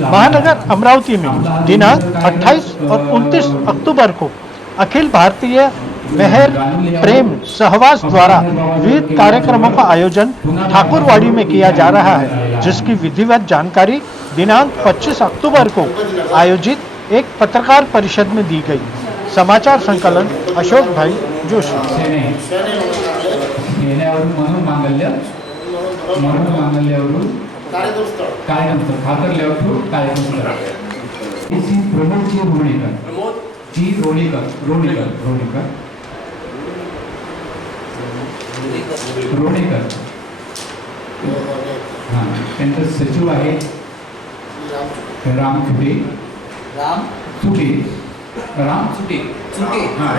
महानगर अमरावती में दिनांक 28 और 29 अक्टूबर को अखिल भारतीय मेहर प्रेम सहवास द्वारा विविध कार्यक्रमों का आयोजन ठाकुरवाड़ी में किया जा रहा है जिसकी विधिवत जानकारी दिनांक 25 अक्टूबर को आयोजित एक पत्रकार परिषद में दी गई समाचार संकलन अशोक भाई जोशी सेने सेनेवरून म्हणून मांगल्य म्हणून मांगल्यावरून कार्यक्रम खातर लेआउट कार्यक्रम ती प्रमोदची रोणेकर. रोणेकर. रोणेकर. रोणेकर. रोणेकर हां त्यांचं सचिव आहे. राम चुटे. राम? चुटे. राम चुटे. चुटे. हां.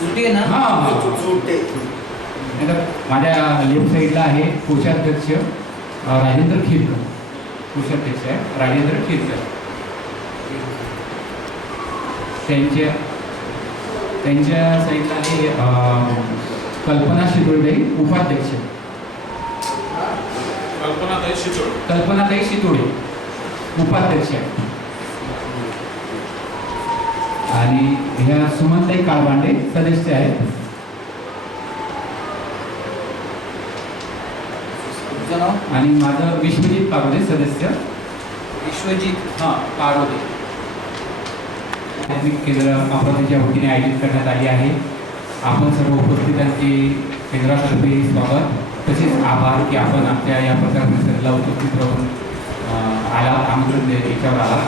चुटे ना? हां. आता माझ्या लेफ्ट साईडला आहे कोषाध्यक्ष राजेंद्र खिरकर. कोषाध्यक्ष आहे राजेंद्र खिरकर. त्यांच्या त्यांच्या साईडला आहे कल्पना शिरोडे उपाध्यक्ष. कल्पनाताई शिचोड कल्पनाताई शितोडे उपाध्यक्ष आहे. आणि ह्या सुमनताई काळबांडे सदस्य आहेत. तुमचं नाव? आणि माझं विश्वजित पारोदे सदस्य. विश्वजित. हां पारोदे आध्यात्मिक केंद्र अमरावतीच्या वतीने आयोजित करण्यात आली आहे. आपण सर्व उपस्थितांचे केंद्रातर्फे स्वागत. तसेच आभार की आपण आमच्या या प्रकारच्या उपस्थित राहून आला आमंत्रण याच्यावर आला.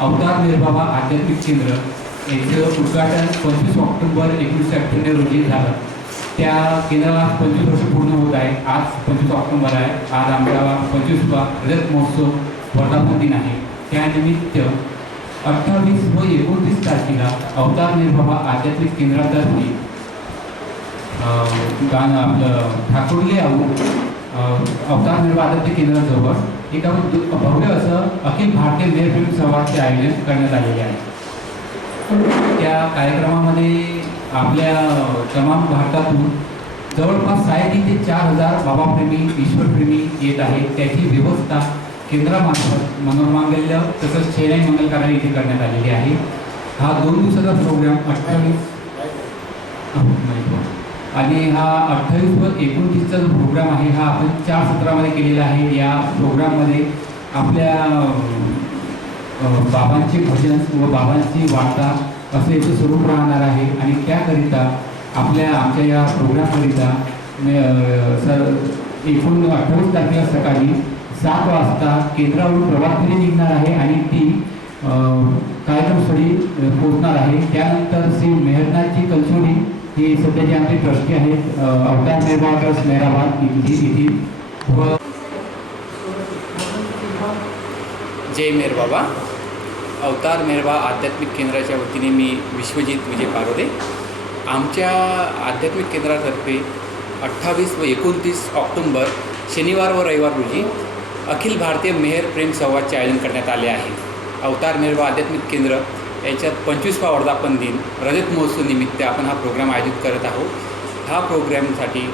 अवतार निर्बाबा आध्यात्मिक केंद्र याचं उद्घाटन पंचवीस ऑक्टोबर एकोणीसशे अठ्ठ्याण्णव रोजी झालं. त्या केंद्राला पंचवीस वर्ष पूर्ण होत आहे. आज पंचवीस ऑक्टोबर आहे. आज आमच्या पंचवीसवा रजत महोत्सव वर्धापन दिन आहे. त्यानिमित्त अठ्ठावीस व एकोणतीस तारखेला अवतार निर्भावा आध्यात्मिक केंद्रातर्फे गाणं आपलं ठाकुर्ले अवतार निर्भा आध्यात्मिक केंद्राजवळ एका भव्य असं अखिल भारतीय मेरप्रेम संवादचे आयोजन करण्यात आलेले आहे. त्या कार्यक्रमामध्ये आपल्या तमाम भारतातून जवळपास साडेतीन ते चार हजार बाबाप्रेमी ईश्वरप्रेमी येत आहेत. त्याची व्यवस्था केंद्रामार्फत मनोमांगल्य तसंच चेन्नई मंगल इथे करण्यात आलेली आहे. हा दोन दिवसाचा प्रोग्राम अठ्ठावीस आणि हा अठ्ठावीस व एकोणतीसचा जो प्रोग्राम आहे हा आपण चार सत्रामध्ये केलेला आहे. या प्रोग्राममध्ये आपल्या बाबांचे भजन व बाबांची वार्ता असं याचं स्वरूप राहणार आहे. आणि त्याकरिता आपल्या आमच्या या प्रोग्रामकरिता सर एकूण अठ्ठावीस तारखेला सकाळी सात वाजता केंद्रावरून प्रभात फेरी निघणार आहे आणि ती कार्यक्रमस्थळी पोहोचणार आहे. त्यानंतर श्री मेहरनाथची कलचोरी हे सध्याचे आमचे ट्रस्टी आहेत अवतार निर्माण ट्रस्ट मेहराबाद इथे इथे व जय मेर बाबा अवतार मेहरबा आध्यात्मिक केंद्राच्या वतीने मी विश्वजित विजय पारोदे आमच्या आध्यात्मिक केंद्रातर्फे अठ्ठावीस व एकोणतीस ऑक्टोंबर शनिवार व रविवार रोजी अखिल भारतीय मेहर प्रेम संवादचे आयोजन करण्यात आले आहे. अवतार मेहरबा आध्यात्मिक केंद्र याच्यात पंचवीसवा वर्धापन दिन रजत महोत्सव निमित्त आपण हा प्रोग्राम आयोजित करत आहोत. हा प्रोग्रॅमसाठी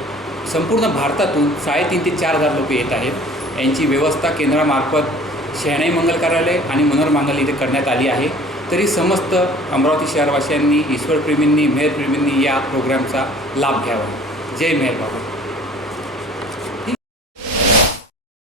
संपूर्ण भारतातून साडेतीन ते चार हजार लोक येत आहेत. यांची व्यवस्था केंद्रामार्फत शहाणाई मंगल कार्यालय आणि मनोरमांगल इथे करण्यात आली आहे. तरी समस्त अमरावती शहरवासियांनी ईश्वरप्रेमींनी मेहरप्रेमींनी या प्रोग्रामचा लाभ घ्यावा. जय मेहर बाबा.